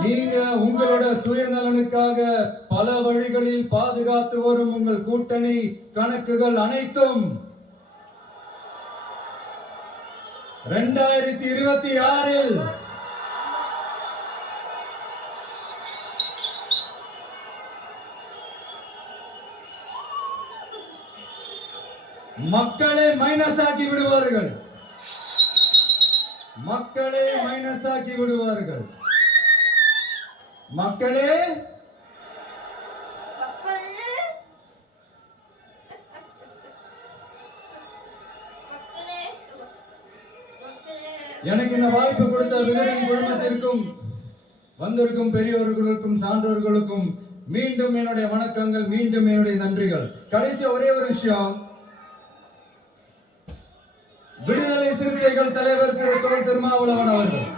நீங்க உங்களோட சுயநலனுக்காக பல வழிகளில் பாதுகாத்து வரும் உங்கள் கூட்டணி கணக்குகள் அனைத்தும் 2026 மக்களே மைனஸ் ஆக்கி விடுவார்கள். மக்களே மைனஸ் ஆக்கி விடுவார்கள். மக்களே எனக்கு இந்த வாய்ப்பு கொடுத்த விகடன் குழுமத்திற்கும் வந்திருக்கும் பெரியவர்களுக்கும் சான்றோர்களுக்கும் மீண்டும் என்னுடைய வணக்கங்கள், மீண்டும் என்னுடைய நன்றிகள். கடைசி ஒரே ஒரு விஷயம், விடுதலை சிறுத்தைகள் தலைவர் திரு தொல் திருமாவளவன் அவர்கள்